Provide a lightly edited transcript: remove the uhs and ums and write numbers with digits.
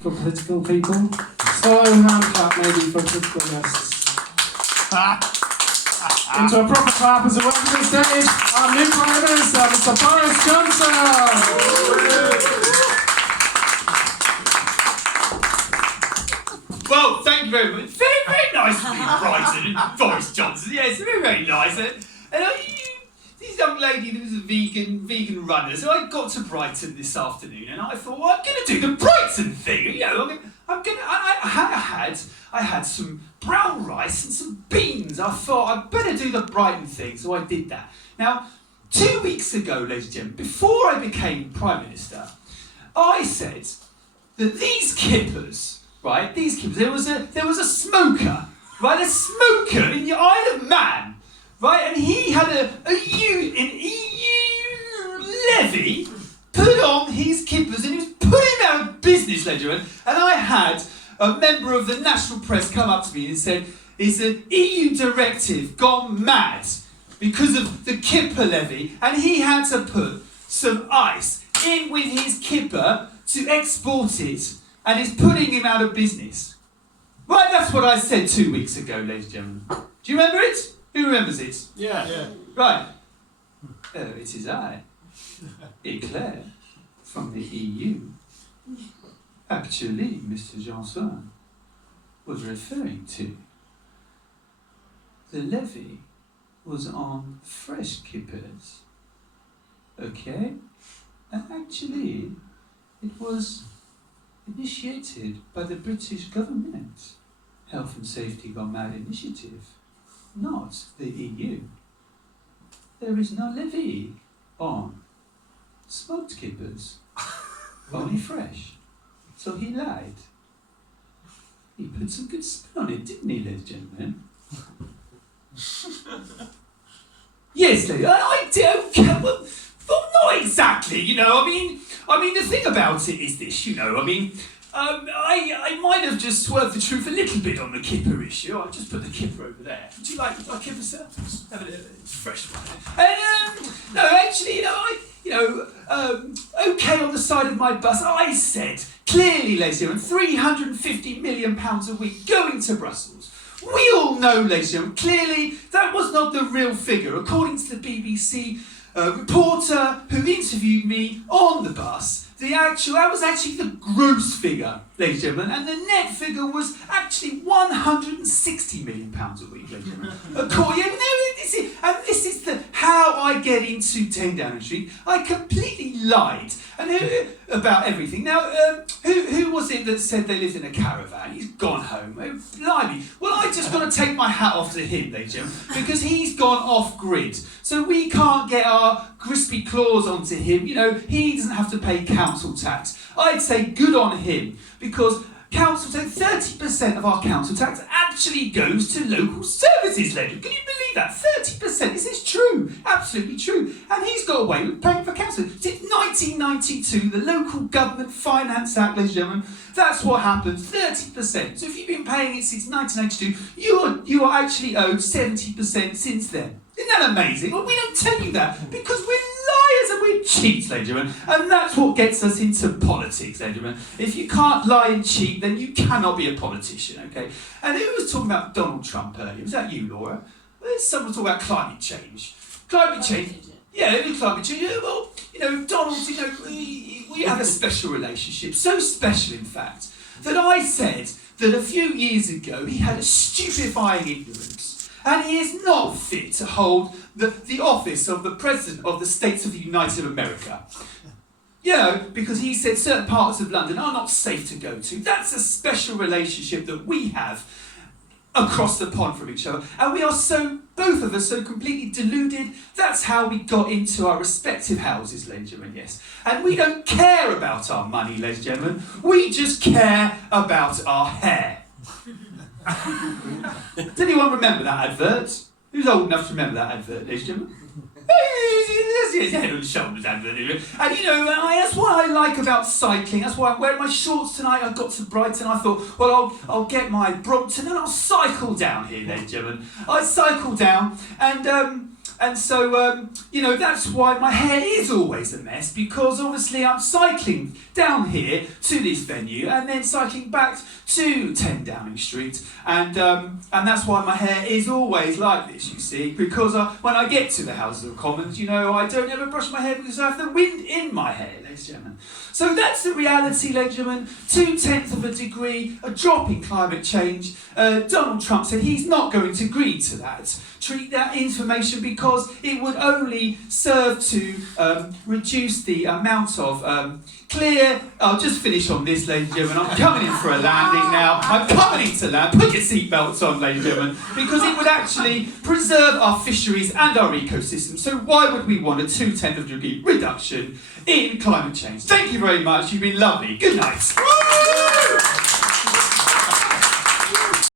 for political people. So hand clap maybe for political guests. Into a proper clap as a welcome to the stage, our new Prime Minister, Mr. Boris Johnson! Well, thank you very much. Very, very nice to be Brighton and Boris Johnson. Yes, very, very nice. And this young lady who was a vegan runner, so I got to Brighton this afternoon, and I thought, well, I'm going to do the Brighton thing. You know, I had some brown rice and some beans. I thought I'd better do the Brighton thing, so I did that. Now, 2 weeks ago, ladies and gentlemen, before I became Prime Minister, I said that these kippers, right, there was a smoker, right, a smoker in the Isle of Man, right, and he had an EU levy put on his kippers, and he was putting him out of business, ladies and gentlemen, and I had a member of the national press come up to me and said, it's an EU directive gone mad because of the kipper levy, and he had to put some ice in with his kipper to export it, and it's putting him out of business. Right, that's what I said 2 weeks ago, ladies and gentlemen. Do you remember it? Who remembers it? Yeah. Right. Oh, it is I, Eclair, from the EU. Actually, Mr. Johnson was referring to the levy was on fresh kippers. Okay? And actually, it was initiated by the British government. Health and Safety Gone Mad initiative, not the EU. There is no levy on smoked kippers, only fresh. So he lied. He put some good spin on it, didn't he, ladies and gentlemen? Yes, ladies, I did. Okay, well, not exactly, you know. I mean, the thing about it is this, you know. I might have just swerved the truth a little bit on the kipper issue. I'll just put the kipper over there. Would you like kipper, sir? Just have it's fresh one. And no, actually, okay, on the side of my bus, I said clearly, ladies and gentlemen, £350 million a week going to Brussels. We all know, ladies and gentlemen, clearly that was not the real figure. According to the BBC reporter who interviewed me on the bus, that was actually the gross figure, ladies and gentlemen, and the net figure was actually £160 million a week, ladies and gentlemen. This is how I get into 10 Downing Street. I completely lied about everything. Now, who was it that said they lived in a caravan? He's gone home. Blimey. Well, I just got to take my hat off to him, ladies and gentlemen, because he's gone off grid. So we can't get our crispy claws onto him. You know, he doesn't have to pay council tax. I'd say good on him, because council tax, 30% of our council tax actually goes to local services, ladies. Can you believe that? 30%. This is true. Absolutely true. And he's got away with paying for council. Since 1992, the Local Government Finance Act, ladies and gentlemen, that's what happens, 30%. So if you've been paying it since 1992, you are actually owed 70% since then. Isn't that amazing? Well, we don't tell you that because we're liars and we're cheats, ladies and gentlemen. And that's what gets us into politics, ladies and gentlemen. If you can't lie and cheat, then you cannot be a politician, okay? And who was talking about Donald Trump earlier? Was that you, Laura? Someone was talking about climate change. Climate change. Yeah, climate change. Well, you know, Donald, you know, we have a special relationship. So special, in fact, that I said that a few years ago he had a stupefying ignorance. And he is not fit to hold the office of the President of the States of the United America. You know, because he said certain parts of London are not safe to go to. That's a special relationship that we have across the pond from each other. And we are both of us so completely deluded. That's how we got into our respective houses, ladies and gentlemen, yes. And we don't care about our money, ladies and gentlemen. We just care about our hair. Does anyone remember that advert? Who's old enough to remember that advert, ladies and gentlemen? It's head and shoulders advert. And you know, that's what I like about cycling. That's why I'm wearing my shorts tonight. I got to Brighton. I thought, well, I'll get my Brompton and I'll cycle down here, ladies and gentlemen. I cycle down and And so, that's why my hair is always a mess, because obviously I'm cycling down here to this venue and then cycling back to 10 Downing Street. And that's why my hair is always like this, you see, because when I get to the Houses of Commons, I don't ever brush my hair because I have the wind in my hair, ladies and gentlemen. So that's the reality, ladies and gentlemen. 0.2 of a degree, a drop in climate change. Donald Trump said he's not going to agree to that. Treat that information because it would only serve to reduce the amount of clear. I'll just finish on this, ladies and gentlemen. I'm coming in for a landing now. I'm coming into land. Put your seatbelts on, ladies and gentlemen, because it would actually preserve our fisheries and our ecosystem. So why would we want a 0.2 of a degree reduction in climate change? Thank you very much. You've been lovely. Good night.